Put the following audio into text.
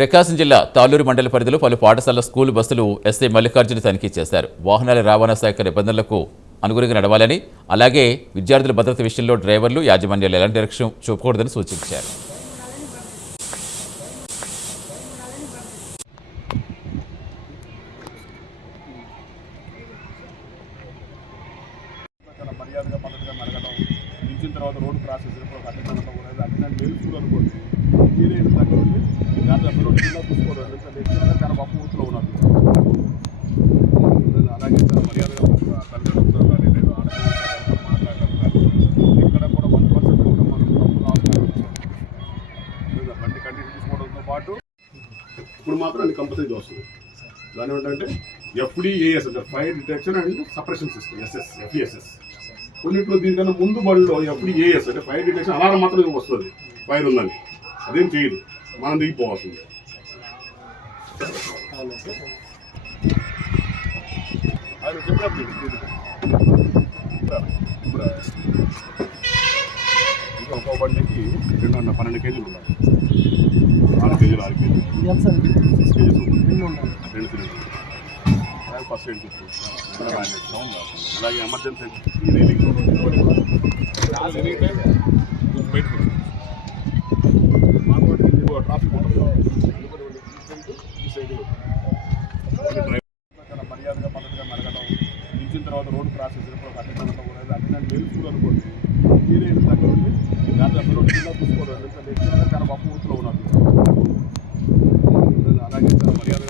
ప్రకాశం జిల్లా తాళ్లూరు మండల పరిధిలో పలు పాఠశాలల స్కూల్ బస్సులు ఎస్ఐ మల్లికార్జున తనిఖీ చేశారు. వాహనాల రవాణా శాఖ నిబంధనలకు అనుగుణంగా నడవాలని, అలాగే విద్యార్థుల భద్రత విషయంలో డ్రైవర్లు, యాజమాన్యాలు ఎలాంటి నిర్లక్ష్యం చూపకూడదని సూచించారు. మర్యాదగా పద్ధతిగా మెరగడం, నిలిచిన తర్వాత రోడ్డు క్రాస్ చేసినప్పుడు అటెండెంట్ స్కూల్ అనుకోండి, మీరే ఇంటి దగ్గర ఉండి అసలు చూసుకోవడం చాలా గొప్ప ఊరిలో ఉన్నారు. అలాగే చాలా మర్యాదగా తల్లిదండ్రులతో కానీ లేదా ఆడపిల్లలతో మాట్లాడడం కానీ ఇక్కడ కూడా 1% కూడా మనం లేదా బండి కండిషన్ తీసుకోవడంతో పాటు ఇప్పుడు మాత్రం అది కంపల్సరీ వస్తుంది. దాని ఏంటంటే FDAS అంటే fire detection and suppression system, FESS. కొన్నిట్లో దీనికన్నా ముందు బడిలో FDAS అంటే ఫైర్ డిటెక్షన్ అలారం మాత్రం వస్తుంది, ఫైర్ ఉందని అదేం చేయదు, మనం దిగిపోవాల్సింది. ఆయన చెప్పినప్పుడు ఇప్పుడు ఇంకా ఒక్కో బండికి 12 కేజీలు ఉండాలి, 6 కేజీలు 6 కేజీలు 6 కేజీస్ 2 సిలిండర్లు ఫస్ట్ ఎయిడ్ కిట్, అలాగే ఎమర్జెన్సీ ట్రాఫిక్ చాలా మర్యాదగా పద్ధతిగా మెరగడం, నిలిచిన తర్వాత రోడ్డు క్రాస్ చేసినప్పుడు అటెండెంట్ స్కూల్ అనుకోండి, మీరే ఇంటి దగ్గర ఉండి అసలు చూసుకోవడం చాలా గొప్ప ఊరిలో ఉన్నారు. అలాగే చాలా మర్యాద